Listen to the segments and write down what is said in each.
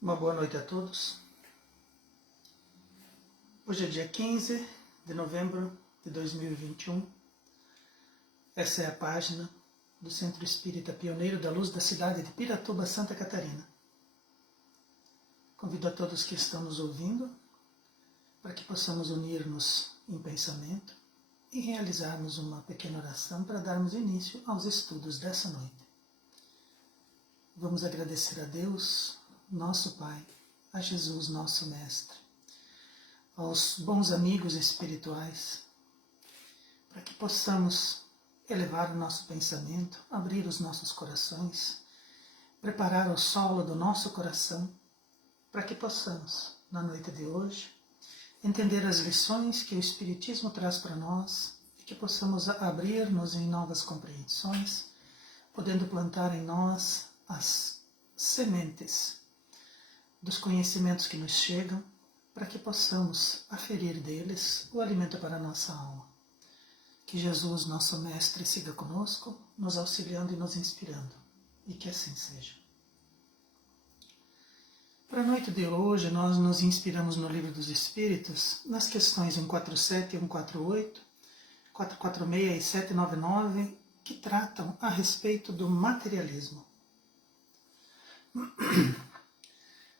Uma boa noite a todos. Hoje é dia 15 de novembro de 2021. Essa é a página do Centro Espírita Pioneiro da Luz da cidade de Piratuba, Santa Catarina. Convido a todos que estão nos ouvindo para que possamos unir-nos em pensamento e realizarmos uma pequena oração para darmos início aos estudos dessa noite. Vamos agradecer a Deus, nosso Pai, a Jesus, nosso Mestre, aos bons amigos espirituais, para que possamos elevar o nosso pensamento, abrir os nossos corações, preparar o solo do nosso coração, para que possamos, na noite de hoje, entender as lições que o Espiritismo traz para nós e que possamos abrir-nos em novas compreensões, podendo plantar em nós as sementes dos conhecimentos que nos chegam, para que possamos aferir deles o alimento para a nossa alma. Que Jesus, nosso Mestre, siga conosco, nos auxiliando e nos inspirando, e que assim seja. Para a noite de hoje, nós nos inspiramos no Livro dos Espíritos, nas questões 147, 148, 446 e 799, que tratam a respeito do materialismo.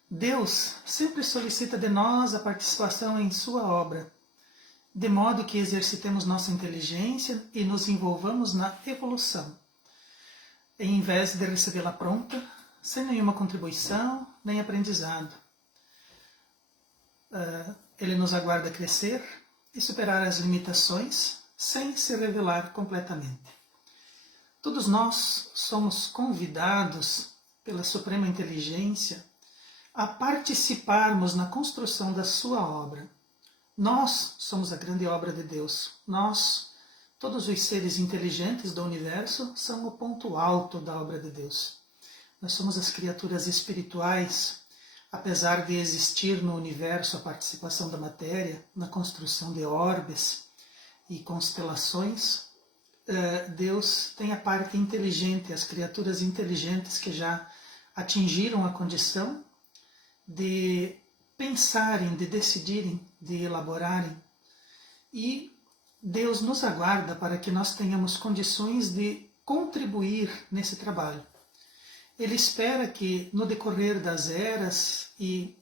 Deus sempre solicita de nós a participação em sua obra, de modo que exercitemos nossa inteligência e nos envolvamos na evolução, em vez de recebê-la pronta, sem nenhuma contribuição nem aprendizado. Ele nos aguarda crescer e superar as limitações sem se revelar completamente. Todos nós somos convidados pela Suprema Inteligência a participarmos na construção da sua obra. Nós somos a grande obra de Deus. Nós, todos os seres inteligentes do universo, são o ponto alto da obra de Deus. Nós somos as criaturas espirituais, apesar de existir no universo a participação da matéria, na construção de orbes e constelações, Deus tem a parte inteligente, as criaturas inteligentes que já atingiram a condição de pensarem, de decidirem, de elaborarem. E Deus nos aguarda para que nós tenhamos condições de contribuir nesse trabalho. Ele espera que no decorrer das eras e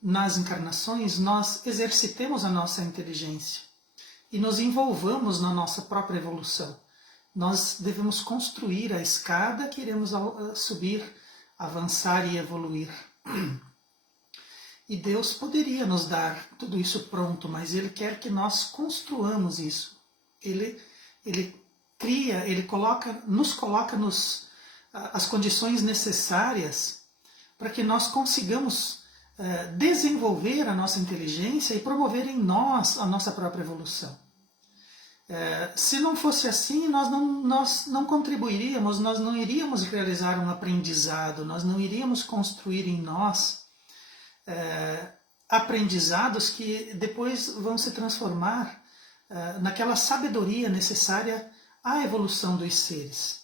nas encarnações nós exercitemos a nossa inteligência e nos envolvamos na nossa própria evolução. Nós devemos construir a escada que iremos subir, avançar e evoluir. E Deus poderia nos dar tudo isso pronto, mas Ele quer que nós construamos isso. Ele cria, Ele nos coloca as condições necessárias para que nós consigamos desenvolver a nossa inteligência e promover em nós a nossa própria evolução. Se não fosse assim, nós não contribuiríamos, nós não iríamos realizar um aprendizado, nós não iríamos construir em nós aprendizados que depois vão se transformar naquela sabedoria necessária à evolução dos seres.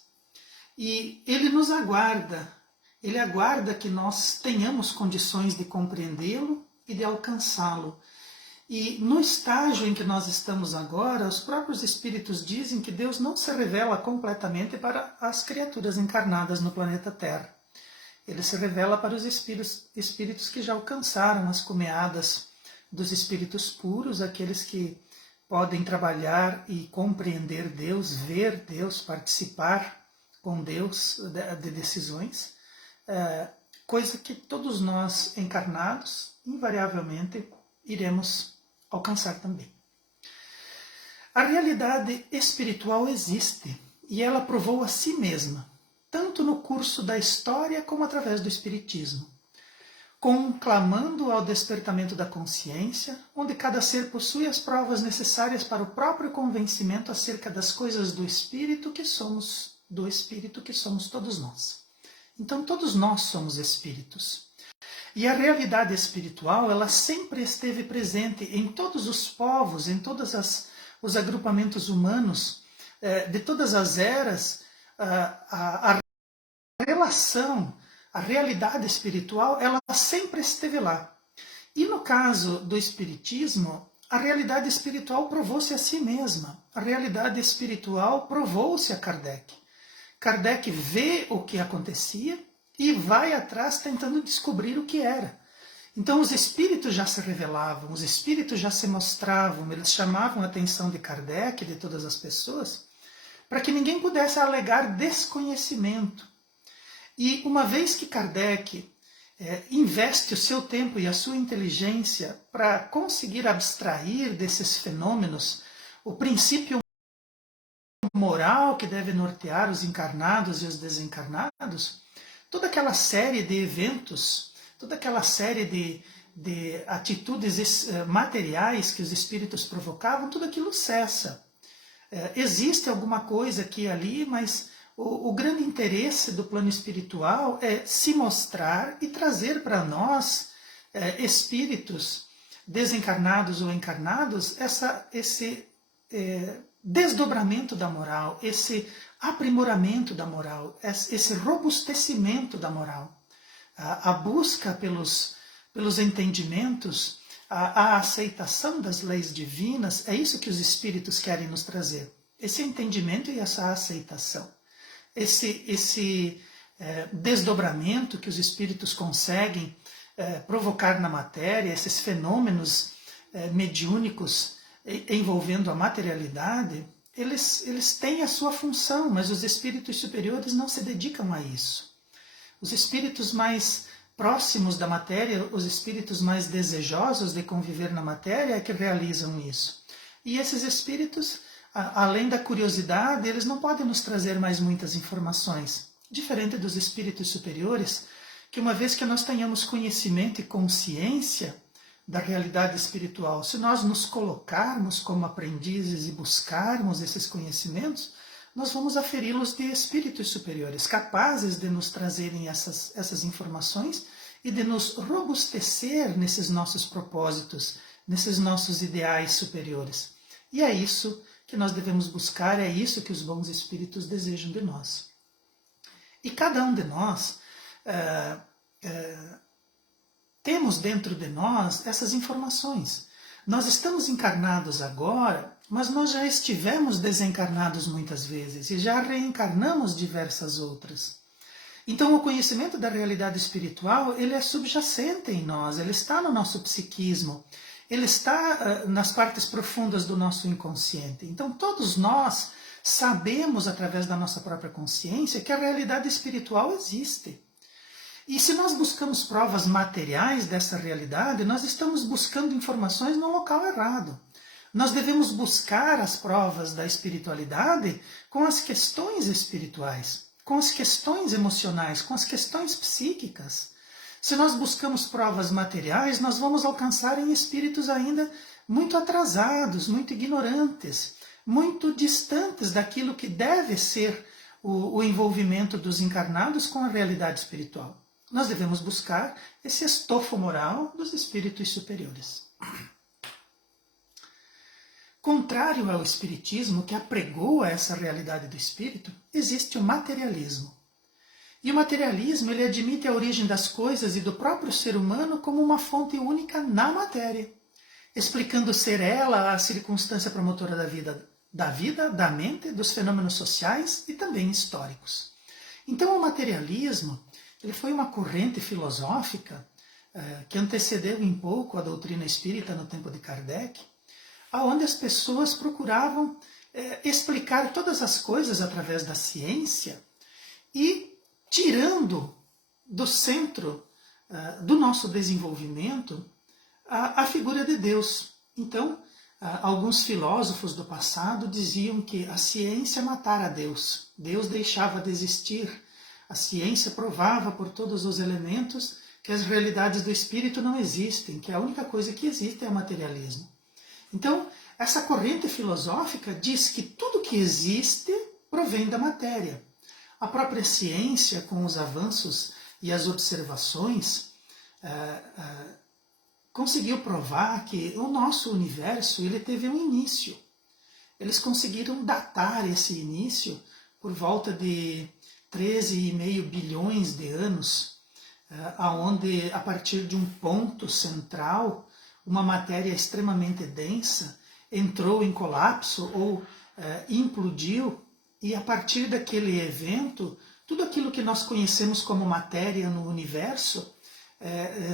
E Ele nos aguarda, Ele aguarda que nós tenhamos condições de compreendê-lo e de alcançá-lo. E no estágio em que nós estamos agora, os próprios Espíritos dizem que Deus não se revela completamente para as criaturas encarnadas no planeta Terra. Ele se revela para os espíritos que já alcançaram as cumeadas dos espíritos puros, aqueles que podem trabalhar e compreender Deus, ver Deus, participar com Deus de decisões, coisa que todos nós encarnados, invariavelmente, iremos alcançar também. A realidade espiritual existe e ela provou a si mesma, tanto no curso da história como através do Espiritismo, conclamando ao despertamento da consciência, onde cada ser possui as provas necessárias para o próprio convencimento acerca das coisas do Espírito que somos todos nós. Então todos nós somos espíritos. E a realidade espiritual, ela sempre esteve presente em todos os povos, em todos os agrupamentos humanos, de todas as eras. A relação A realidade espiritual, ela sempre esteve lá. E no caso do Espiritismo, a realidade espiritual provou-se a si mesma. A realidade espiritual provou-se a Kardec. Kardec vê o que acontecia e vai atrás tentando descobrir o que era. Então os espíritos já se revelavam, os espíritos já se mostravam, eles chamavam a atenção de Kardec, de todas as pessoas, para que ninguém pudesse alegar desconhecimento. E uma vez que Kardec investe o seu tempo e a sua inteligência para conseguir abstrair desses fenômenos o princípio moral que deve nortear os encarnados e os desencarnados, toda aquela série de eventos, toda aquela série de atitudes materiais que os espíritos provocavam, tudo aquilo cessa. Existe alguma coisa aqui e ali, mas o grande interesse do plano espiritual é se mostrar e trazer para nós, espíritos desencarnados ou encarnados, esse desdobramento da moral, esse aprimoramento da moral, esse robustecimento da moral. A busca pelos entendimentos, a aceitação das leis divinas, é isso que os espíritos querem nos trazer. Esse entendimento e essa aceitação. Esse desdobramento que os espíritos conseguem provocar na matéria, esses fenômenos mediúnicos envolvendo a materialidade, eles têm a sua função, mas os espíritos superiores não se dedicam a isso. Os espíritos mais próximos da matéria, os espíritos mais desejosos de conviver na matéria é que realizam isso. E esses espíritos, além da curiosidade, eles não podem nos trazer mais muitas informações. Diferente dos espíritos superiores, que uma vez que nós tenhamos conhecimento e consciência da realidade espiritual, se nós nos colocarmos como aprendizes e buscarmos esses conhecimentos, nós vamos aferi-los de espíritos superiores, capazes de nos trazerem essas informações e de nos robustecer nesses nossos propósitos, nesses nossos ideais superiores. E é isso que nós devemos buscar, é isso que os bons espíritos desejam de nós. E cada um de nós temos dentro de nós essas informações. Nós estamos encarnados agora, mas nós já estivemos desencarnados muitas vezes e já reencarnamos diversas outras. Então o conhecimento da realidade espiritual, ele é subjacente em nós, ele está no nosso psiquismo, ele está nas partes profundas do nosso inconsciente. Então todos nós sabemos através da nossa própria consciência que a realidade espiritual existe. E se nós buscamos provas materiais dessa realidade, nós estamos buscando informações no local errado. Nós devemos buscar as provas da espiritualidade com as questões espirituais, com as questões emocionais, com as questões psíquicas. Se nós buscamos provas materiais, nós vamos alcançar em espíritos ainda muito atrasados, muito ignorantes, muito distantes daquilo que deve ser o envolvimento dos encarnados com a realidade espiritual. Nós devemos buscar esse estofo moral dos espíritos superiores. Contrário ao espiritismo, que apregoa essa realidade do espírito, existe o materialismo. E o materialismo, ele admite a origem das coisas e do próprio ser humano como uma fonte única na matéria, explicando ser ela a circunstância promotora da vida, da mente, dos fenômenos sociais e também históricos. Então o materialismo, ele foi uma corrente filosófica que antecedeu em pouco a doutrina espírita no tempo de Kardec, onde as pessoas procuravam explicar todas as coisas através da ciência e tirando do centro do nosso desenvolvimento a figura de Deus. Então, alguns filósofos do passado diziam que a ciência matara Deus. Deus deixava de existir. A ciência provava por todos os elementos que as realidades do espírito não existem, que a única coisa que existe é o materialismo. Então, essa corrente filosófica diz que tudo que existe provém da matéria. A própria ciência, com os avanços e as observações, conseguiu provar que o nosso universo ele teve um início. Eles conseguiram datar esse início por volta de 13,5 bilhões de anos, aonde a partir de um ponto central, uma matéria extremamente densa entrou em colapso ou implodiu, e a partir daquele evento, tudo aquilo que nós conhecemos como matéria no universo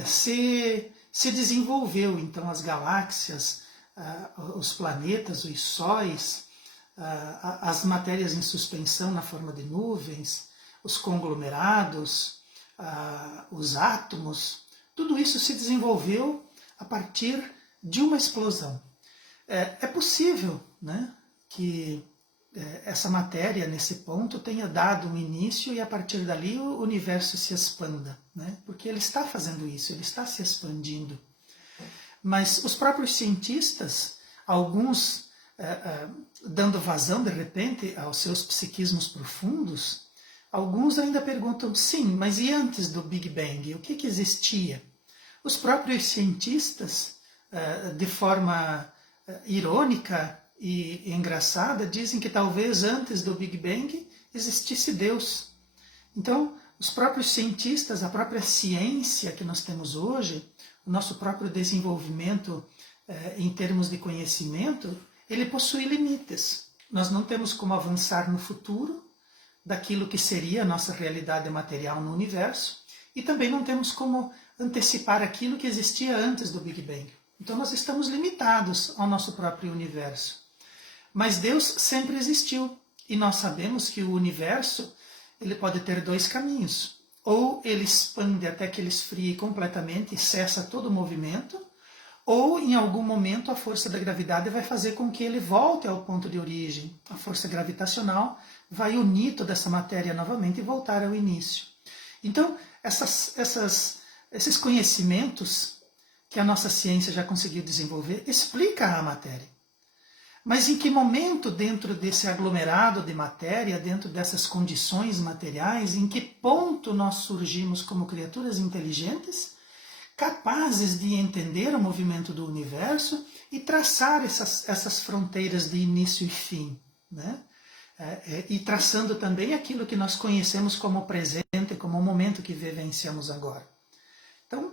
se desenvolveu. Então as galáxias, os planetas, os sóis, as matérias em suspensão na forma de nuvens, os conglomerados, os átomos, tudo isso se desenvolveu a partir de uma explosão. É possível, né, que essa matéria, nesse ponto, tenha dado um início e a partir dali o universo se expanda, né, porque ele está fazendo isso, ele está se expandindo. Mas os próprios cientistas, alguns dando vazão, de repente, aos seus psiquismos profundos, alguns ainda perguntam, sim, mas e antes do Big Bang? O que existia? Os próprios cientistas, de forma irônica e engraçada, dizem que talvez antes do Big Bang existisse Deus. Então, os próprios cientistas, a própria ciência que nós temos hoje, o nosso próprio desenvolvimento em termos de conhecimento, ele possui limites. Nós não temos como avançar no futuro daquilo que seria a nossa realidade material no universo, e também não temos como antecipar aquilo que existia antes do Big Bang. Então nós estamos limitados ao nosso próprio universo. Mas Deus sempre existiu, e nós sabemos que o universo ele pode ter dois caminhos. Ou ele expande até que ele esfrie completamente e cessa todo o movimento, ou em algum momento a força da gravidade vai fazer com que ele volte ao ponto de origem. A força gravitacional vai unir toda essa matéria novamente e voltar ao início. Então, esses conhecimentos que a nossa ciência já conseguiu desenvolver explica a matéria. Mas em que momento dentro desse aglomerado de matéria, dentro dessas condições materiais, em que ponto nós surgimos como criaturas inteligentes, capazes de entender o movimento do universo e traçar essas fronteiras de início e fim, né? E traçando também aquilo que nós conhecemos como presente, como o momento que vivenciamos agora. Então,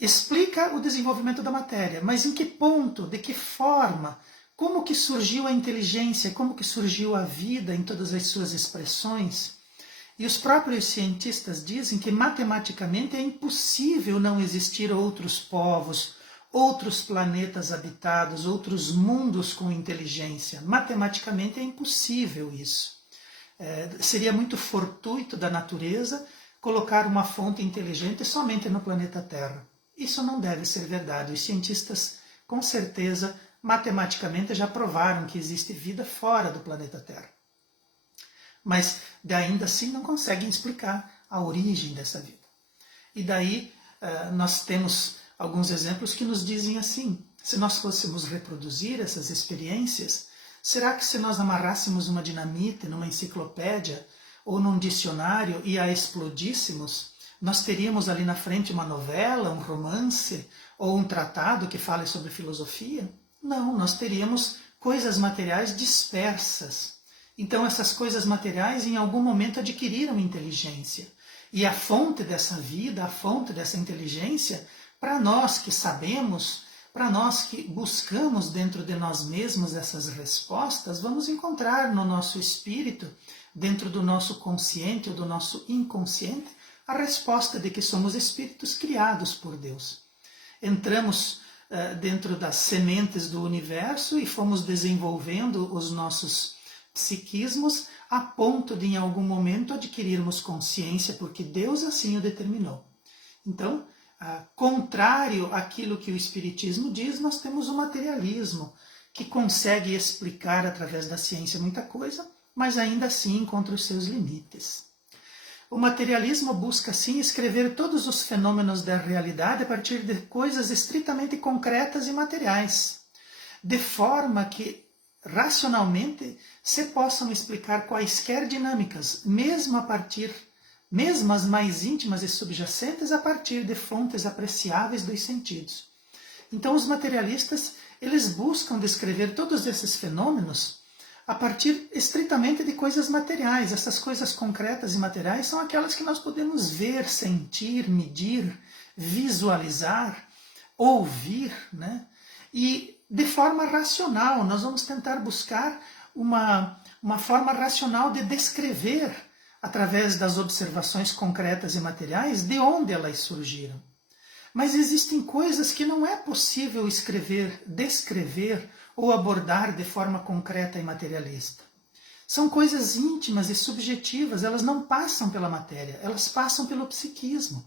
explica o desenvolvimento da matéria, mas em que ponto, de que forma, como que surgiu a inteligência, como que surgiu a vida em todas as suas expressões. E os próprios cientistas dizem que matematicamente é impossível não existir outros povos, outros planetas habitados, outros mundos com inteligência. Matematicamente é impossível isso. Seria muito fortuito da natureza colocar uma fonte inteligente somente no planeta Terra. Isso não deve ser verdade. Os cientistas, com certeza, matematicamente já provaram que existe vida fora do planeta Terra. Mas ainda assim não conseguem explicar a origem dessa vida. E daí nós temos alguns exemplos que nos dizem assim, se nós fôssemos reproduzir essas experiências, será que se nós amarrássemos uma dinamite numa enciclopédia ou num dicionário e a explodíssemos, nós teríamos ali na frente uma novela, um romance ou um tratado que fale sobre filosofia? Não, nós teríamos coisas materiais dispersas. Então essas coisas materiais em algum momento adquiriram inteligência. E a fonte dessa vida, a fonte dessa inteligência, para nós que sabemos, para nós que buscamos dentro de nós mesmos essas respostas, vamos encontrar no nosso espírito, dentro do nosso consciente ou do nosso inconsciente, a resposta de que somos espíritos criados por Deus. Entramos dentro das sementes do universo e fomos desenvolvendo os nossos psiquismos a ponto de em algum momento adquirirmos consciência, porque Deus assim o determinou. Então, contrário àquilo que o Espiritismo diz, nós temos o materialismo, que consegue explicar através da ciência muita coisa, mas ainda assim encontra os seus limites. O materialismo busca, sim, escrever todos os fenômenos da realidade a partir de coisas estritamente concretas e materiais, de forma que racionalmente se possam explicar quaisquer dinâmicas, mesmo as mais íntimas e subjacentes, a partir de fontes apreciáveis dos sentidos. Então os materialistas, eles buscam descrever todos esses fenômenos a partir estritamente de coisas materiais. Essas coisas concretas e materiais são aquelas que nós podemos ver, sentir, medir, visualizar, ouvir, né? E de forma racional, nós vamos tentar buscar uma forma racional de descrever, através das observações concretas e materiais, de onde elas surgiram. Mas existem coisas que não é possível escrever, descrever ou abordar de forma concreta e materialista. São coisas íntimas e subjetivas, elas não passam pela matéria, elas passam pelo psiquismo.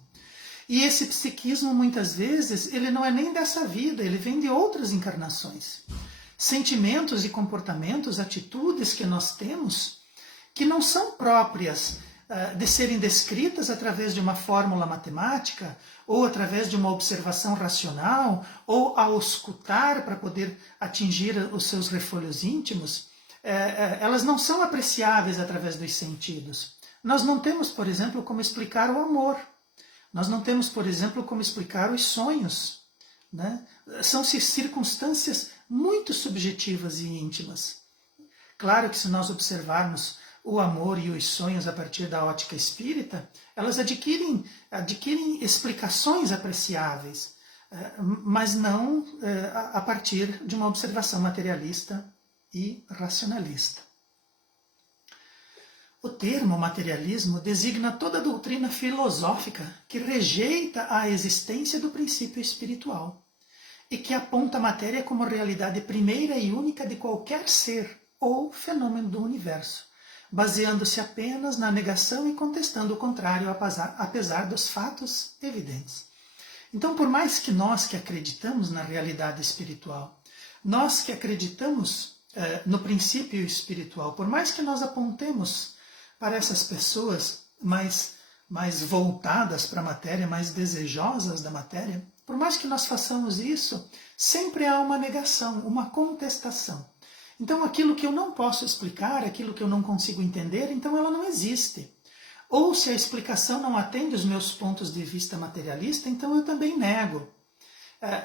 E esse psiquismo, muitas vezes, ele não é nem dessa vida, ele vem de outras encarnações. Sentimentos e comportamentos, atitudes que nós temos, que não são próprias de serem descritas através de uma fórmula matemática, ou através de uma observação racional, ou ao escutar para poder atingir os seus refolhos íntimos, elas não são apreciáveis através dos sentidos. Nós não temos, por exemplo, como explicar o amor. Nós não temos, por exemplo, como explicar os sonhos, né? São circunstâncias muito subjetivas e íntimas. Claro que se nós observarmos o amor e os sonhos a partir da ótica espírita, elas adquirem explicações apreciáveis, mas não a partir de uma observação materialista e racionalista. O termo materialismo designa toda a doutrina filosófica que rejeita a existência do princípio espiritual e que aponta a matéria como realidade primeira e única de qualquer ser ou fenômeno do universo, baseando-se apenas na negação e contestando o contrário, apesar dos fatos evidentes. Então, por mais que nós que acreditamos na realidade espiritual, nós que acreditamos no princípio espiritual, por mais que nós apontemos para essas pessoas mais voltadas para a matéria, mais desejosas da matéria, por mais que nós façamos isso, sempre há uma negação, uma contestação. Então aquilo que eu não posso explicar, aquilo que eu não consigo entender, então ela não existe. Ou se a explicação não atende os meus pontos de vista materialista, então eu também nego.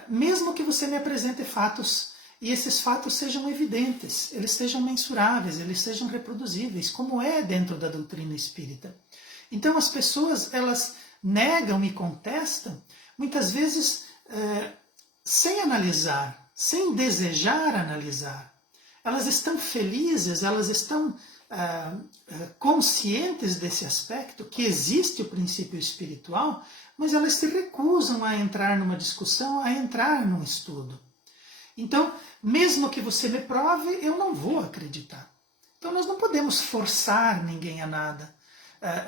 Mesmo que você me apresente fatos e esses fatos sejam evidentes, eles sejam mensuráveis, eles sejam reproduzíveis, como é dentro da doutrina espírita. Então as pessoas, elas negam e contestam, muitas vezes sem analisar, sem desejar analisar. Elas estão felizes, elas estão conscientes desse aspecto, que existe o princípio espiritual, mas elas se recusam a entrar numa discussão, a entrar num estudo. Então, mesmo que você me prove, eu não vou acreditar. Então nós não podemos forçar ninguém a nada.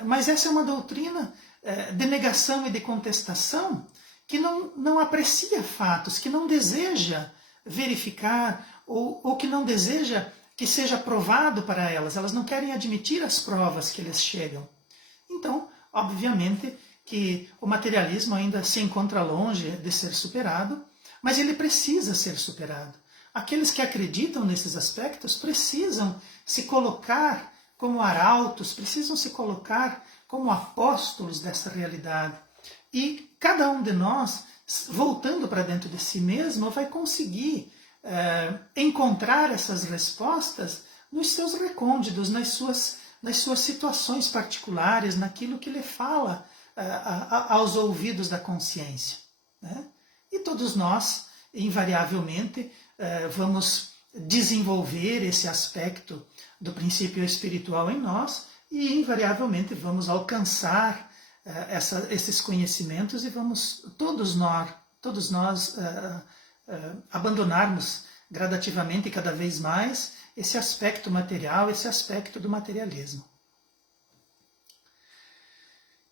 Mas essa é uma doutrina de negação e de contestação que não aprecia fatos, que não deseja verificar ou que não deseja que seja provado para elas. Elas não querem admitir as provas que lhes chegam. Então, obviamente que o materialismo ainda se encontra longe de ser superado, mas ele precisa ser superado. Aqueles que acreditam nesses aspectos precisam se colocar como arautos, precisam se colocar como apóstolos dessa realidade. E cada um de nós, voltando para dentro de si mesmo, vai conseguir encontrar essas respostas nos seus recônditos, nas suas situações particulares, naquilo que lhe fala aos ouvidos da consciência, né? E todos nós, invariavelmente, vamos desenvolver esse aspecto do princípio espiritual em nós e, invariavelmente, vamos alcançar esses conhecimentos e vamos todos nós abandonarmos gradativamente e cada vez mais esse aspecto material, esse aspecto do materialismo.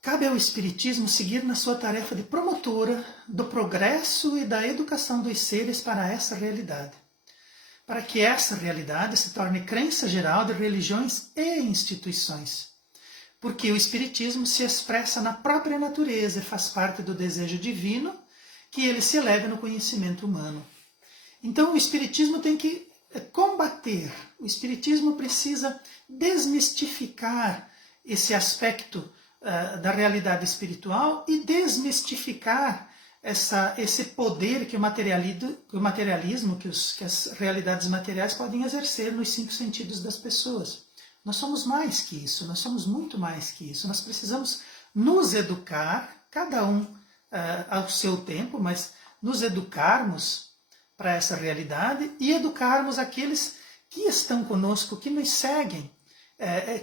Cabe ao Espiritismo seguir na sua tarefa de promotora do progresso e da educação dos seres para essa realidade, para que essa realidade se torne crença geral de religiões e instituições, porque o Espiritismo se expressa na própria natureza e faz parte do desejo divino que ele se eleve no conhecimento humano. Então o Espiritismo tem que combater, o Espiritismo precisa desmistificar esse aspecto da realidade espiritual e desmistificar esse poder que o materialismo, que as realidades materiais podem exercer nos 5 sentidos das pessoas. Nós somos mais que isso, nós somos muito mais que isso. Nós precisamos nos educar, cada um ao seu tempo, mas nos educarmos para essa realidade e educarmos aqueles que estão conosco, que nos seguem,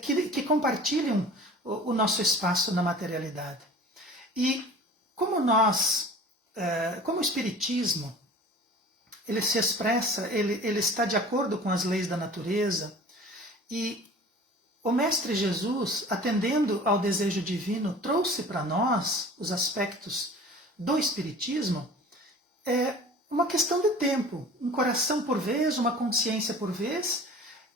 que compartilham o nosso espaço na materialidade. E como como o Espiritismo, ele se expressa, ele está de acordo com as leis da natureza, e o Mestre Jesus, atendendo ao desejo divino, trouxe para nós os aspectos do Espiritismo, uma questão de tempo, um coração por vez, uma consciência por vez,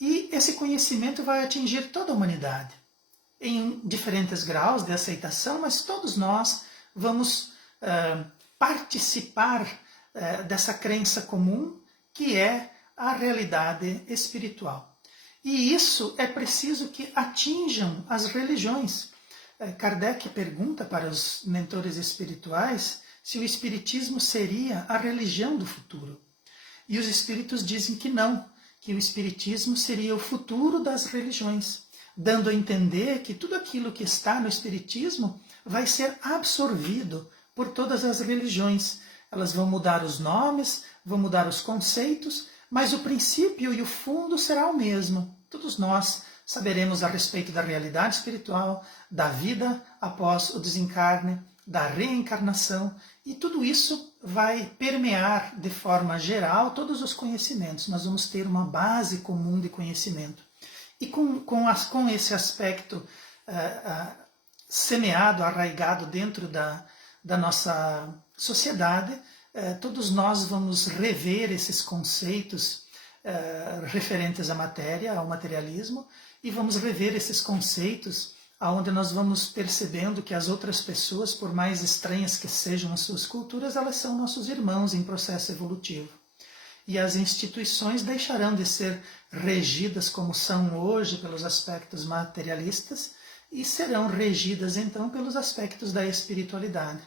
e esse conhecimento vai atingir toda a humanidade, em diferentes graus de aceitação, mas todos nós vamos participar dessa crença comum, que é a realidade espiritual. E isso é preciso que atinjam as religiões. Kardec pergunta para os mentores espirituais se o Espiritismo seria a religião do futuro. E os espíritos dizem que não, que o Espiritismo seria o futuro das religiões, dando a entender que tudo aquilo que está no Espiritismo vai ser absorvido por todas as religiões. Elas vão mudar os nomes, vão mudar os conceitos, mas o princípio e o fundo será o mesmo. Todos nós saberemos a respeito da realidade espiritual, da vida após o desencarne, da reencarnação, e tudo isso vai permear de forma geral todos os conhecimentos. Nós vamos ter uma base comum de conhecimento. E com esse aspecto semeado, arraigado dentro da nossa sociedade, todos nós vamos rever esses conceitos referentes à matéria, ao materialismo, e vamos rever esses conceitos onde nós vamos percebendo que as outras pessoas, por mais estranhas que sejam as suas culturas, elas são nossos irmãos em processo evolutivo. E as instituições deixarão de ser regidas como são hoje pelos aspectos materialistas e serão regidas então pelos aspectos da espiritualidade,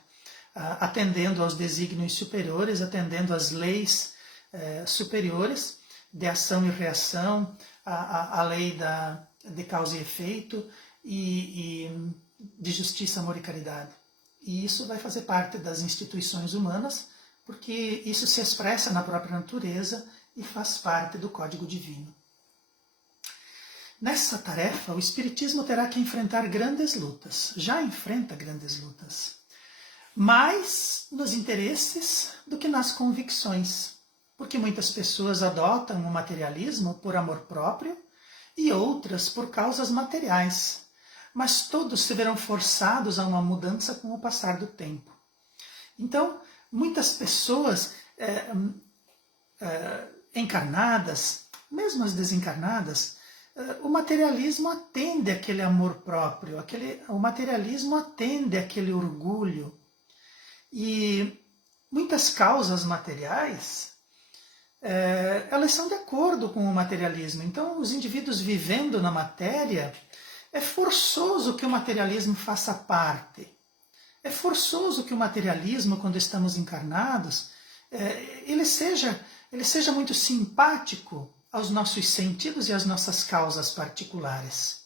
atendendo aos desígnios superiores, atendendo às leis superiores de ação e reação, a lei de causa e efeito e de justiça, amor e caridade. E isso vai fazer parte das instituições humanas, porque isso se expressa na própria natureza e faz parte do código divino. Nessa tarefa, o Espiritismo terá que enfrentar grandes lutas, já enfrenta grandes lutas, mais nos interesses do que nas convicções, porque muitas pessoas adotam o materialismo por amor próprio e outras por causas materiais, mas todos se verão forçados a uma mudança com o passar do tempo. Então, muitas pessoas encarnadas, mesmo as desencarnadas, o materialismo atende aquele amor próprio, o materialismo atende aquele orgulho. E muitas causas materiais, elas são de acordo com o materialismo. Então, os indivíduos vivendo na matéria, é forçoso que o materialismo faça parte. É forçoso que o materialismo, quando estamos encarnados, ele seja muito simpático aos nossos sentidos e às nossas causas particulares.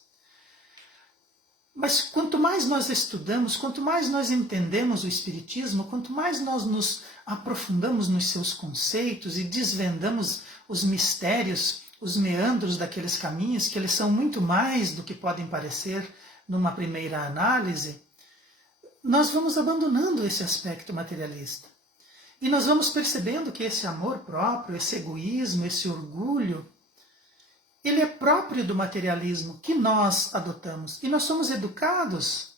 Mas quanto mais nós estudamos, quanto mais nós entendemos o Espiritismo, quanto mais nós nos aprofundamos nos seus conceitos e desvendamos os mistérios, os meandros daqueles caminhos, que eles são muito mais do que podem parecer numa primeira análise, nós vamos abandonando esse aspecto materialista. E nós vamos percebendo que esse amor próprio, esse egoísmo, esse orgulho, ele é próprio do materialismo que nós adotamos. E nós somos educados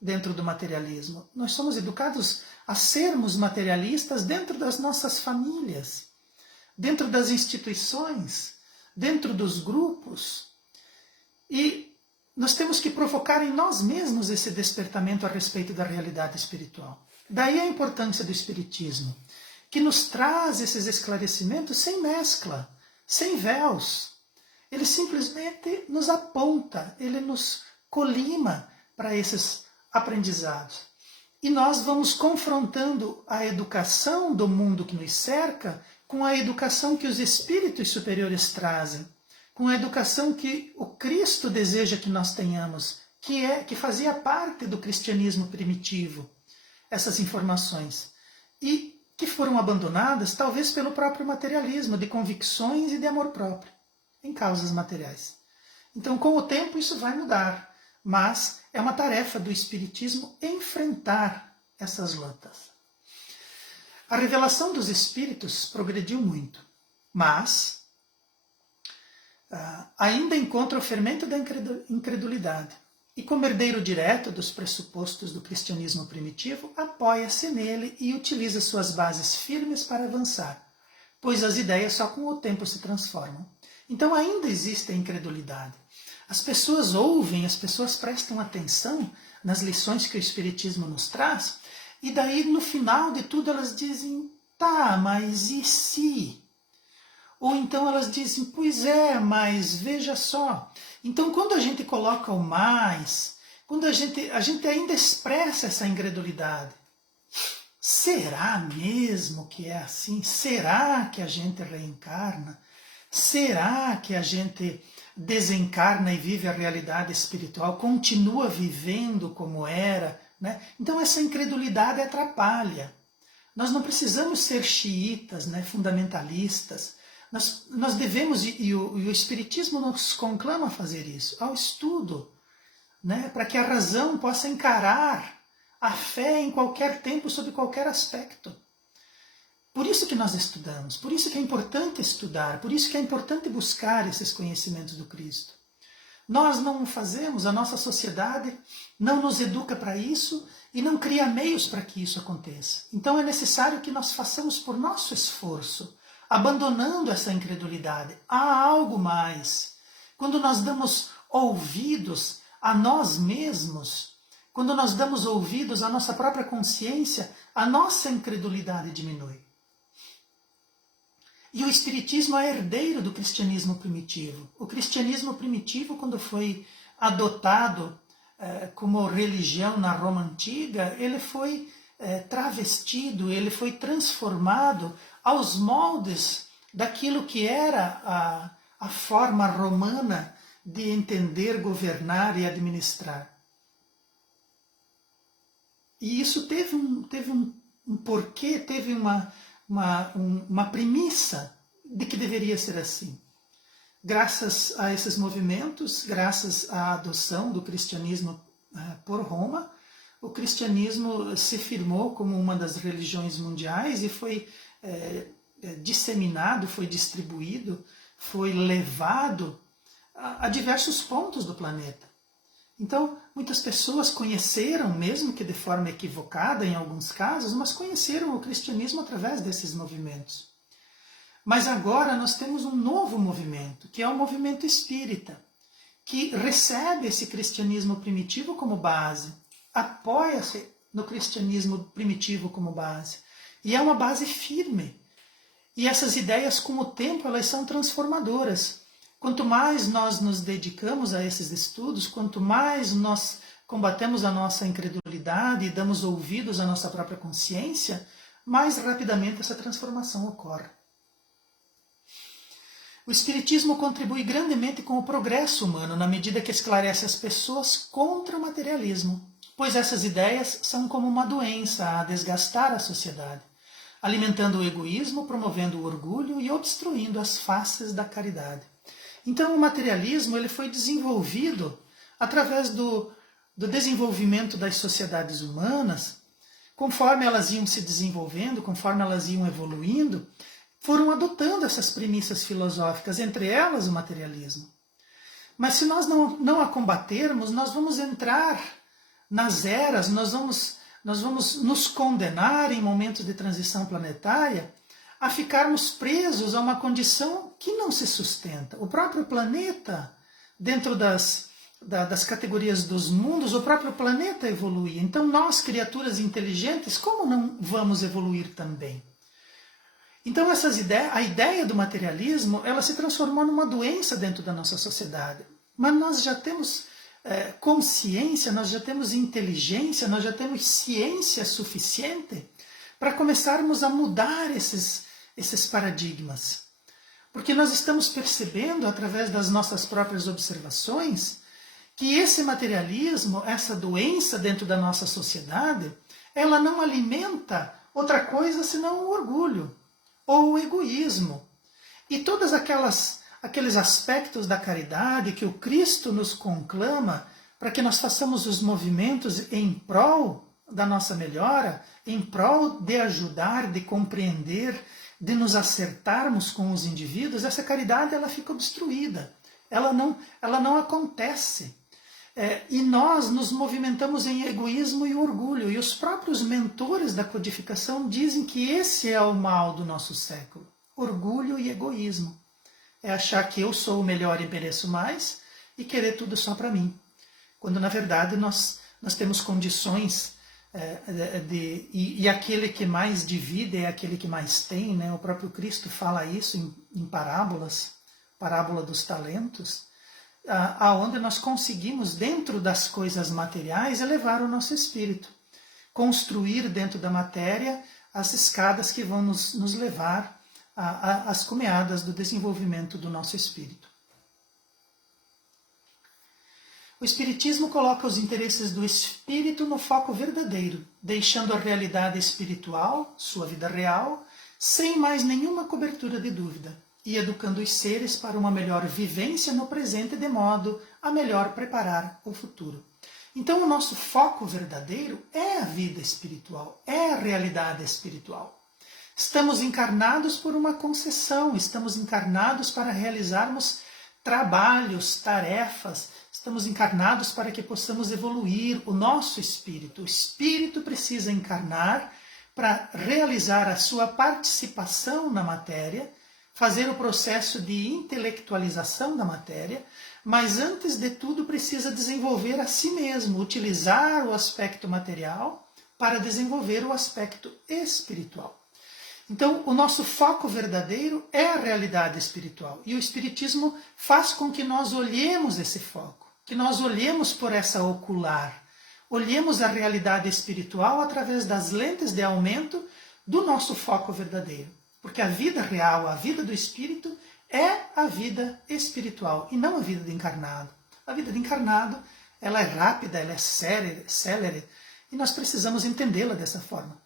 dentro do materialismo. Nós somos educados a sermos materialistas dentro das nossas famílias, dentro das instituições, dentro dos grupos. E nós temos que provocar em nós mesmos esse despertamento a respeito da realidade espiritual. Daí a importância do Espiritismo, que nos traz esses esclarecimentos sem mescla, sem véus. Ele simplesmente nos aponta, ele nos colima para esses aprendizados. E nós vamos confrontando a educação do mundo que nos cerca com a educação que os espíritos superiores trazem, com a educação que o Cristo deseja que nós tenhamos, que fazia parte do cristianismo primitivo, essas informações, e que foram abandonadas talvez pelo próprio materialismo, de convicções e de amor próprio, em causas materiais. Então, com o tempo, isso vai mudar, mas é uma tarefa do Espiritismo enfrentar essas lutas. A revelação dos Espíritos progrediu muito, mas ainda encontra o fermento da incredulidade. E como herdeiro direto dos pressupostos do cristianismo primitivo, apoia-se nele e utiliza suas bases firmes para avançar, pois as ideias só com o tempo se transformam. Então ainda existe a incredulidade. As pessoas ouvem, as pessoas prestam atenção nas lições que o Espiritismo nos traz, e daí no final de tudo elas dizem, tá, mas e se? Ou então elas dizem, pois é, mas veja só. Então quando a gente coloca o mais, quando a gente ainda expressa essa incredulidade, será mesmo que é assim? Será que a gente reencarna? Será que a gente desencarna e vive a realidade espiritual, continua vivendo como era? Né? Então essa incredulidade atrapalha. Nós não precisamos ser xiitas, né, fundamentalistas. Nós devemos, e o Espiritismo nos conclama a fazer isso, ao estudo, né, para que a razão possa encarar a fé em qualquer tempo, sob qualquer aspecto. Por isso que nós estudamos, por isso que é importante estudar, por isso que é importante buscar esses conhecimentos do Cristo. Nós não fazemos, a nossa sociedade não nos educa para isso e não cria meios para que isso aconteça. Então é necessário que nós façamos por nosso esforço, abandonando essa incredulidade. Há algo mais. Quando nós damos ouvidos a nós mesmos, quando nós damos ouvidos à nossa própria consciência, a nossa incredulidade diminui. E o Espiritismo é herdeiro do cristianismo primitivo. O cristianismo primitivo, quando foi adotado como religião na Roma Antiga, ele foi travestido, ele foi transformado aos moldes daquilo que era a forma romana de entender, governar e administrar. E isso teve um porquê, teve uma premissa de que deveria ser assim. Graças a esses movimentos, graças à adoção do cristianismo por Roma, o cristianismo se firmou como uma das religiões mundiais e foi disseminado, foi distribuído, foi levado a diversos pontos do planeta. Então, muitas pessoas conheceram, mesmo que de forma equivocada em alguns casos, mas conheceram o cristianismo através desses movimentos. Mas agora nós temos um novo movimento, que é o movimento espírita, que recebe esse cristianismo primitivo como base, apoia-se no cristianismo primitivo como base, e é uma base firme. E essas ideias, com o tempo, elas são transformadoras. Quanto mais nós nos dedicamos a esses estudos, quanto mais nós combatemos a nossa incredulidade e damos ouvidos à nossa própria consciência, mais rapidamente essa transformação ocorre. O Espiritismo contribui grandemente com o progresso humano na medida que esclarece as pessoas contra o materialismo, pois essas ideias são como uma doença a desgastar a sociedade, alimentando o egoísmo, promovendo o orgulho e obstruindo as faces da caridade. Então o materialismo ele foi desenvolvido através do desenvolvimento das sociedades humanas, conforme elas iam se desenvolvendo, conforme elas iam evoluindo, foram adotando essas premissas filosóficas, entre elas o materialismo. Mas se nós não a combatermos, nós vamos entrar nas eras, nós vamos nos condenar em momentos de transição planetária a ficarmos presos a uma condição que não se sustenta. O próprio planeta, dentro das categorias dos mundos, o próprio planeta evolui. Então nós, criaturas inteligentes, como não vamos evoluir também? Então a ideia do materialismo, ela se transformou numa doença dentro da nossa sociedade. Mas nós já temos consciência, nós já temos inteligência, nós já temos ciência suficiente para começarmos a mudar esses paradigmas. Porque nós estamos percebendo, através das nossas próprias observações, que esse materialismo, essa doença dentro da nossa sociedade, ela não alimenta outra coisa senão o orgulho ou o egoísmo. E todos aqueles aspectos da caridade que o Cristo nos conclama para que nós façamos os movimentos em prol da nossa melhora, em prol de ajudar, de compreender, de nos acertarmos com os indivíduos, essa caridade ela fica obstruída, ela não acontece. E nós nos movimentamos em egoísmo e orgulho, e os próprios mentores da codificação dizem que esse é o mal do nosso século, orgulho e egoísmo. É achar que eu sou o melhor e mereço mais e querer tudo só para mim. Quando na verdade nós temos condições e aquele que mais divide é aquele que mais tem, né? O próprio Cristo fala isso em parábolas, parábola dos talentos, aonde nós conseguimos, dentro das coisas materiais, elevar o nosso espírito, construir dentro da matéria as escadas que vão nos levar às cumeadas do desenvolvimento do nosso espírito. O Espiritismo coloca os interesses do espírito no foco verdadeiro, deixando a realidade espiritual, sua vida real, sem mais nenhuma cobertura de dúvida, e educando os seres para uma melhor vivência no presente, de modo a melhor preparar o futuro. Então o nosso foco verdadeiro é a vida espiritual, é a realidade espiritual. Estamos encarnados por uma concessão, estamos encarnados para realizarmos trabalhos, tarefas, estamos encarnados para que possamos evoluir o nosso espírito. O espírito precisa encarnar para realizar a sua participação na matéria, fazer o processo de intelectualização da matéria, mas antes de tudo precisa desenvolver a si mesmo, utilizar o aspecto material para desenvolver o aspecto espiritual. Então, o nosso foco verdadeiro é a realidade espiritual. E o Espiritismo faz com que nós olhemos esse foco, que nós olhemos por essa ocular, olhemos a realidade espiritual através das lentes de aumento do nosso foco verdadeiro. Porque a vida real, a vida do espírito, é a vida espiritual e não a vida do encarnado. A vida do encarnado, ela é rápida, ela é célere, e nós precisamos entendê-la dessa forma.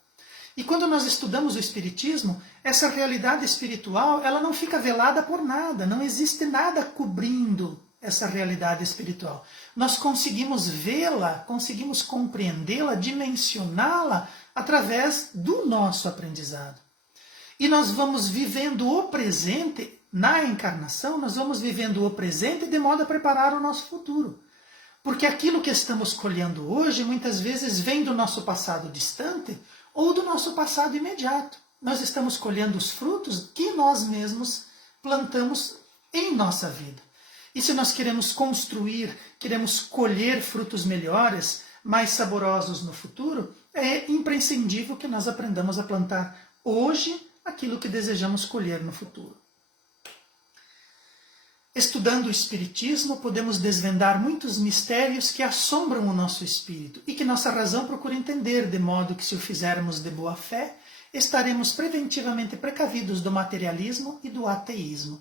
E quando nós estudamos o Espiritismo, essa realidade espiritual, ela não fica velada por nada, não existe nada cobrindo essa realidade espiritual. Nós conseguimos vê-la, conseguimos compreendê-la, dimensioná-la através do nosso aprendizado. E nós vamos vivendo o presente, na encarnação, nós vamos vivendo o presente de modo a preparar o nosso futuro. Porque aquilo que estamos colhendo hoje, muitas vezes vem do nosso passado distante, ou do nosso passado imediato. Nós estamos colhendo os frutos que nós mesmos plantamos em nossa vida. E se nós queremos construir, queremos colher frutos melhores, mais saborosos no futuro, é imprescindível que nós aprendamos a plantar hoje aquilo que desejamos colher no futuro. Estudando o Espiritismo, podemos desvendar muitos mistérios que assombram o nosso espírito e que nossa razão procura entender, de modo que, se o fizermos de boa fé, estaremos preventivamente precavidos do materialismo e do ateísmo.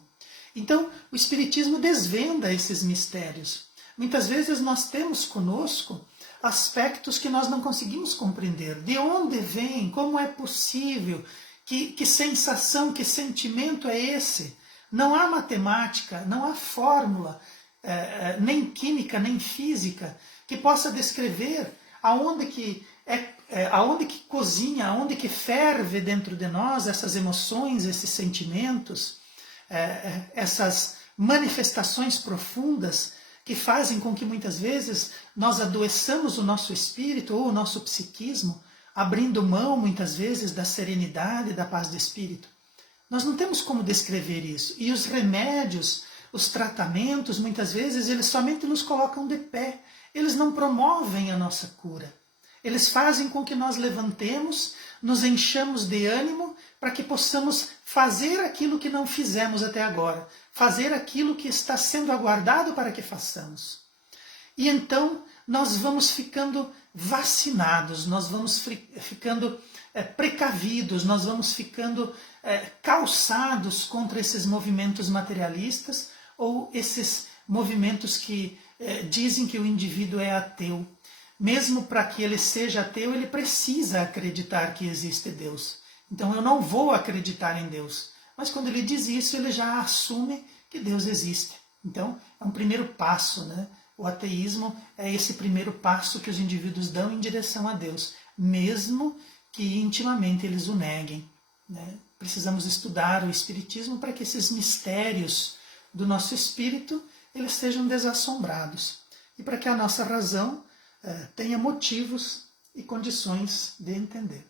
Então, o Espiritismo desvenda esses mistérios. Muitas vezes nós temos conosco aspectos que nós não conseguimos compreender. De onde vem? Como é possível? Que sensação, que sentimento é esse? Não há matemática, não há fórmula, nem química, nem física, que possa descrever aonde que cozinha, aonde que ferve dentro de nós essas emoções, esses sentimentos, essas manifestações profundas que fazem com que muitas vezes nós adoeçamos o nosso espírito ou o nosso psiquismo, abrindo mão muitas vezes da serenidade e da paz de espírito. Nós não temos como descrever isso. E os remédios, os tratamentos, muitas vezes, eles somente nos colocam de pé. Eles não promovem a nossa cura. Eles fazem com que nós levantemos, nos enchamos de ânimo para que possamos fazer aquilo que não fizemos até agora. Fazer aquilo que está sendo aguardado para que façamos. E então nós vamos ficando vacinados, nós vamos ficando precavidos, nós vamos ficando calçados contra esses movimentos materialistas ou esses movimentos que dizem que o indivíduo é ateu. Mesmo para que ele seja ateu, ele precisa acreditar que existe Deus. Então eu não vou acreditar em Deus. Mas quando ele diz isso, ele já assume que Deus existe. Então é um primeiro passo, né? O ateísmo é esse primeiro passo que os indivíduos dão em direção a Deus, mesmo que intimamente eles o neguem, né? Precisamos estudar o Espiritismo para que esses mistérios do nosso espírito eles sejam desassombrados e para que a nossa razão tenha motivos e condições de entender.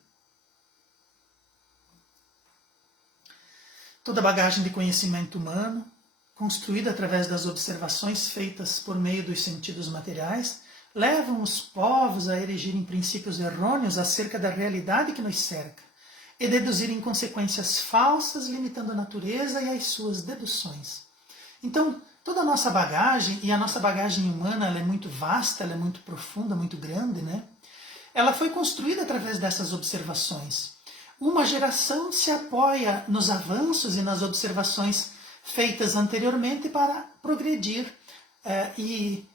Toda bagagem de conhecimento humano, construída através das observações feitas por meio dos sentidos materiais, levam os povos a erigirem princípios errôneos acerca da realidade que nos cerca e deduzirem consequências falsas, limitando a natureza e as suas deduções. Então, toda a nossa bagagem, e a nossa bagagem humana ela é muito vasta, ela é muito profunda, muito grande, né? Ela foi construída através dessas observações. Uma geração se apoia nos avanços e nas observações feitas anteriormente para progredir e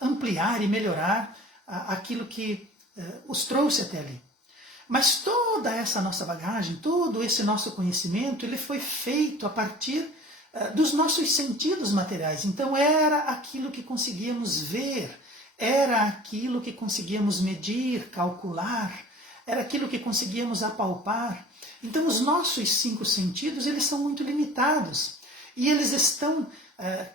ampliar e melhorar aquilo que os trouxe até ali. Mas toda essa nossa bagagem, todo esse nosso conhecimento, ele foi feito a partir dos nossos sentidos materiais. Então era aquilo que conseguíamos ver, era aquilo que conseguíamos medir, calcular, era aquilo que conseguíamos apalpar. Então os nossos 5 sentidos eles são muito limitados e eles estão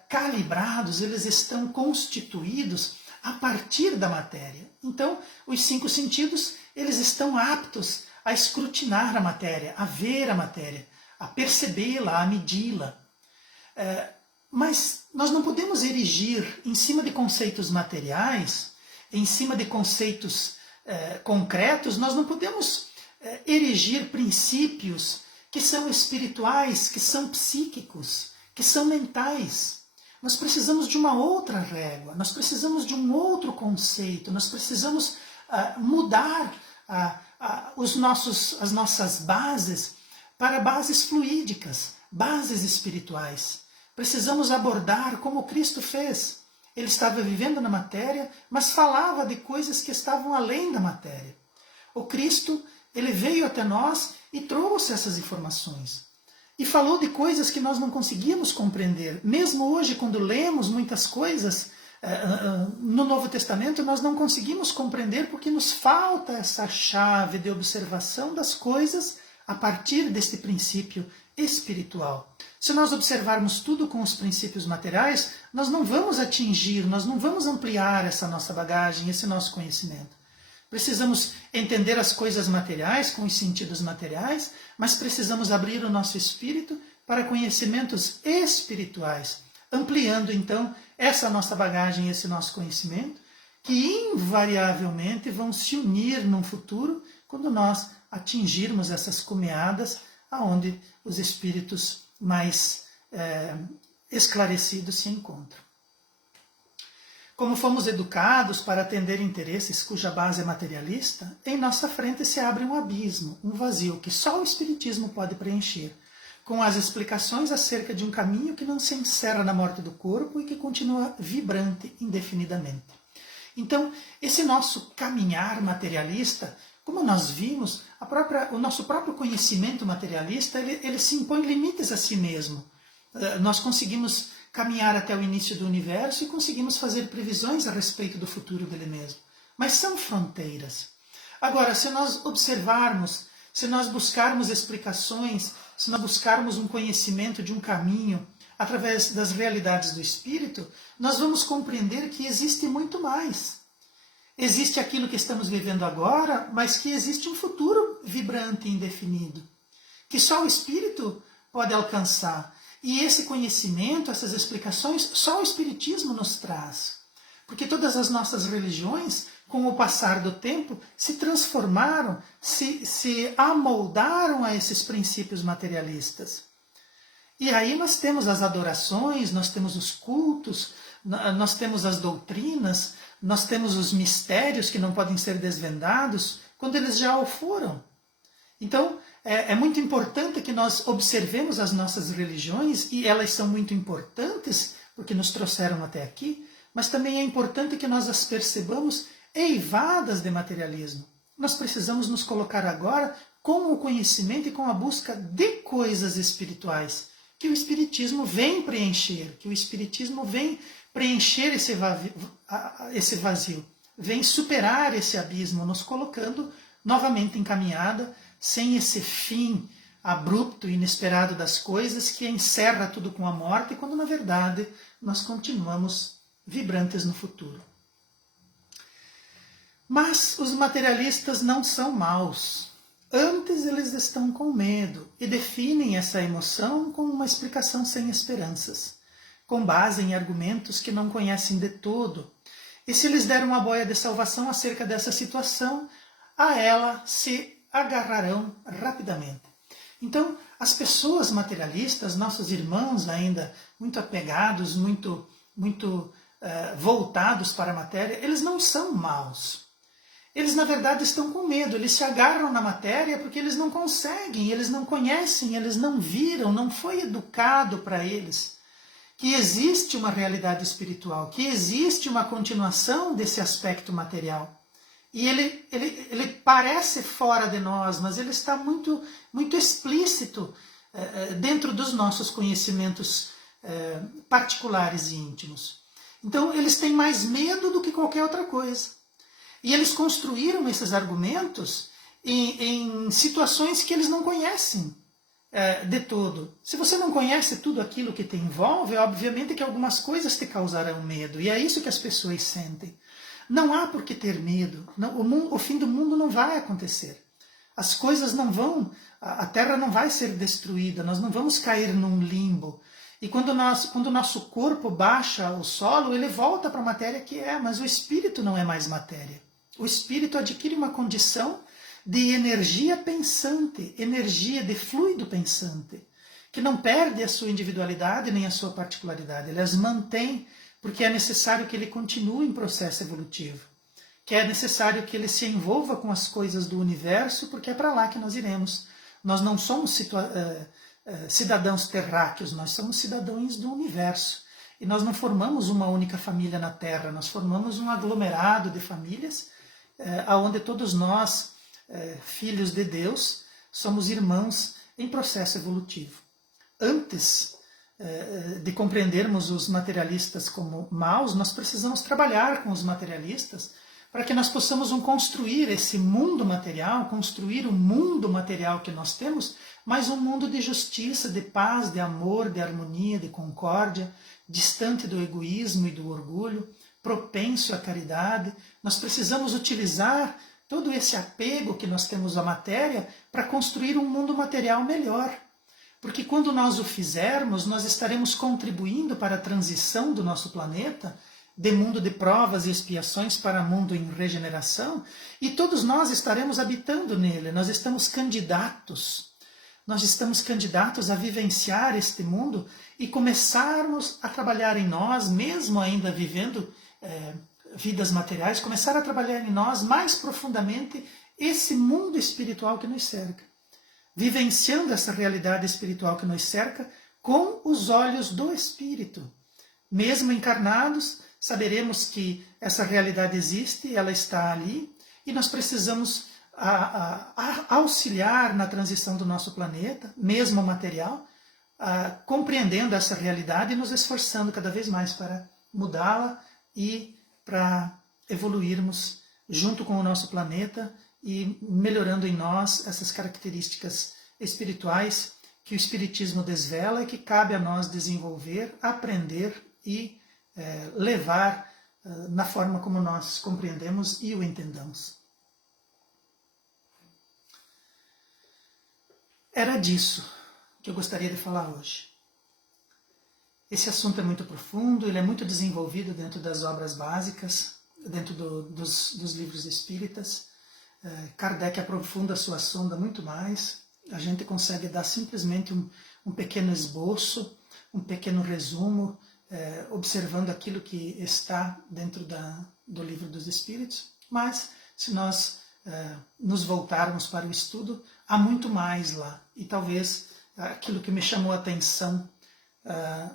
calibrados, eles estão constituídos a partir da matéria. Então os 5 sentidos eles estão aptos a escrutinar a matéria, a ver a matéria, a percebê-la, a medi-la. Mas nós não podemos erigir em cima de conceitos materiais, em cima de conceitos concretos, nós não podemos erigir princípios que são espirituais, que são psíquicos, que são mentais. Nós precisamos de uma outra régua, nós precisamos de um outro conceito, nós precisamos mudar as nossas bases para bases fluídicas, bases espirituais. Precisamos abordar como Cristo fez. Ele estava vivendo na matéria, mas falava de coisas que estavam além da matéria. O Cristo, ele veio até nós e trouxe essas informações. E falou de coisas que nós não conseguíamos compreender. Mesmo hoje, quando lemos muitas coisas no Novo Testamento, nós não conseguimos compreender porque nos falta essa chave de observação das coisas a partir deste princípio espiritual. Se nós observarmos tudo com os princípios materiais, nós não vamos atingir, nós não vamos ampliar essa nossa bagagem, esse nosso conhecimento. Precisamos entender as coisas materiais com os sentidos materiais, mas precisamos abrir o nosso espírito para conhecimentos espirituais, ampliando então essa nossa bagagem, esse nosso conhecimento, que invariavelmente vão se unir num futuro quando nós atingirmos essas cumeadas aonde os espíritos mais esclarecidos se encontram. Como fomos educados para atender interesses cuja base é materialista, em nossa frente se abre um abismo, um vazio que só o Espiritismo pode preencher, com as explicações acerca de um caminho que não se encerra na morte do corpo e que continua vibrante indefinidamente. Então, esse nosso caminhar materialista, como nós vimos, o nosso próprio conhecimento materialista, ele se impõe limites a si mesmo. Nós conseguimos caminhar até o início do universo e conseguimos fazer previsões a respeito do futuro dele mesmo. Mas são fronteiras. Agora, se nós observarmos, se nós buscarmos explicações, se nós buscarmos um conhecimento de um caminho através das realidades do espírito, nós vamos compreender que existe muito mais. Existe aquilo que estamos vivendo agora, mas que existe um futuro vibrante e indefinido, que só o espírito pode alcançar. E esse conhecimento, essas explicações, só o Espiritismo nos traz. Porque todas as nossas religiões, com o passar do tempo, se transformaram, se amoldaram a esses princípios materialistas. E aí nós temos as adorações, nós temos os cultos, nós temos as doutrinas, nós temos os mistérios que não podem ser desvendados, quando eles já o foram. Então, é muito importante que nós observemos as nossas religiões, e elas são muito importantes, porque nos trouxeram até aqui, mas também é importante que nós as percebamos eivadas de materialismo. Nós precisamos nos colocar agora com o conhecimento e com a busca de coisas espirituais, que o Espiritismo vem preencher, que o Espiritismo vem preencher esse vazio, vem superar esse abismo, nos colocando novamente em caminhada, sem esse fim abrupto e inesperado das coisas que encerra tudo com a morte, quando na verdade nós continuamos vibrantes no futuro. Mas os materialistas não são maus. Antes eles estão com medo e definem essa emoção com uma explicação sem esperanças, com base em argumentos que não conhecem de todo. E se lhes der uma boia de salvação acerca dessa situação, a ela se agarrarão rapidamente. Então, as pessoas materialistas, nossos irmãos ainda muito apegados, muito voltados para a matéria, eles não são maus. Eles, na verdade, estão com medo, eles se agarram na matéria porque eles não conseguem, eles não conhecem, eles não viram, não foi educado para eles que existe uma realidade espiritual, que existe uma continuação desse aspecto material. E ele parece fora de nós, mas ele está muito explícito dentro dos nossos conhecimentos particulares e íntimos. Então, eles têm mais medo do que qualquer outra coisa. E eles construíram esses argumentos em situações que eles não conhecem de todo. Se você não conhece tudo aquilo que te envolve, obviamente que algumas coisas te causarão medo. E é isso que as pessoas sentem. Não há por que ter medo. O fim do mundo não vai acontecer. As coisas não vão, a Terra não vai ser destruída, nós não vamos cair num limbo. E quando o nosso corpo baixa ao solo, ele volta para a matéria que é, mas o espírito não é mais matéria. O espírito adquire uma condição de energia pensante, energia de fluido pensante, que não perde a sua individualidade nem a sua particularidade, ele as mantém, porque é necessário que ele continue em processo evolutivo, que é necessário que ele se envolva com as coisas do universo, porque é para lá que nós iremos. Nós não somos cidadãos terráqueos, nós somos cidadãos do universo. E nós não formamos uma única família na Terra, nós formamos um aglomerado de famílias, onde todos nós, filhos de Deus, somos irmãos em processo evolutivo. Antes de compreendermos os materialistas como maus, nós precisamos trabalhar com os materialistas para que nós possamos construir esse mundo material, construir o mundo material que nós temos, mas um mundo de justiça, de paz, de amor, de harmonia, de concórdia, distante do egoísmo e do orgulho, propenso à caridade. Nós precisamos utilizar todo esse apego que nós temos à matéria para construir um mundo material melhor. Porque quando nós o fizermos, nós estaremos contribuindo para a transição do nosso planeta, de mundo de provas e expiações para mundo em regeneração, e todos nós estaremos habitando nele, nós estamos candidatos a vivenciar este mundo e começarmos a trabalhar em nós, mesmo ainda vivendo vidas materiais, começar a trabalhar em nós mais profundamente esse mundo espiritual que nos cerca, vivenciando essa realidade espiritual que nos cerca com os olhos do Espírito. Mesmo encarnados, saberemos que essa realidade existe, ela está ali, e nós precisamos auxiliar na transição do nosso planeta, mesmo material, compreendendo essa realidade e nos esforçando cada vez mais para mudá-la e para evoluirmos junto com o nosso planeta e melhorando em nós essas características espirituais que o Espiritismo desvela e que cabe a nós desenvolver, aprender e levar na forma como nós compreendemos e o entendamos. Era disso que eu gostaria de falar hoje. Esse assunto é muito profundo, ele é muito desenvolvido dentro das obras básicas, dentro dos livros espíritas. Kardec aprofunda a sua sonda muito mais. A gente consegue dar simplesmente um pequeno esboço, um pequeno resumo observando aquilo que está dentro do Livro dos Espíritos, mas se nós nos voltarmos para o estudo, há muito mais lá. E talvez aquilo que me chamou a atenção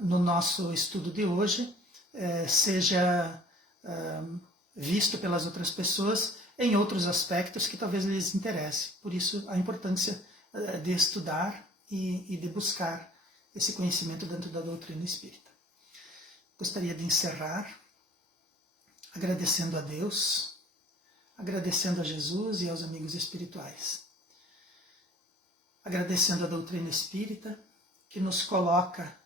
no nosso estudo de hoje seja visto pelas outras pessoas em outros aspectos que talvez lhes interesse. Por isso, a importância de estudar e de buscar esse conhecimento dentro da doutrina espírita. Gostaria de encerrar agradecendo a Deus, agradecendo a Jesus e aos amigos espirituais. Agradecendo a doutrina espírita, que nos coloca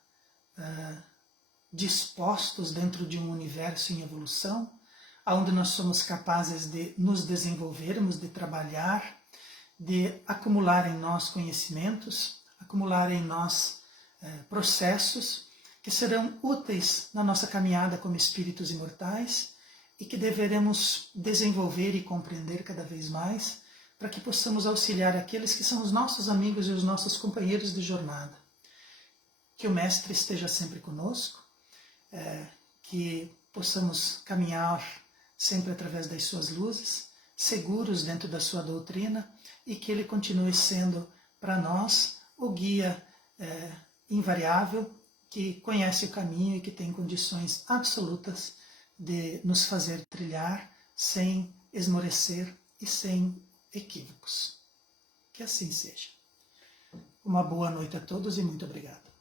dispostos dentro de um universo em evolução, onde nós somos capazes de nos desenvolvermos, de trabalhar, de acumular em nós conhecimentos, acumular em nós processos que serão úteis na nossa caminhada como espíritos imortais e que deveremos desenvolver e compreender cada vez mais para que possamos auxiliar aqueles que são os nossos amigos e os nossos companheiros de jornada. Que o Mestre esteja sempre conosco, que possamos caminhar sempre através das suas luzes, seguros dentro da sua doutrina, e que ele continue sendo para nós o guia invariável, que conhece o caminho e que tem condições absolutas de nos fazer trilhar sem esmorecer e sem equívocos. Que assim seja. Uma boa noite a todos e muito obrigado.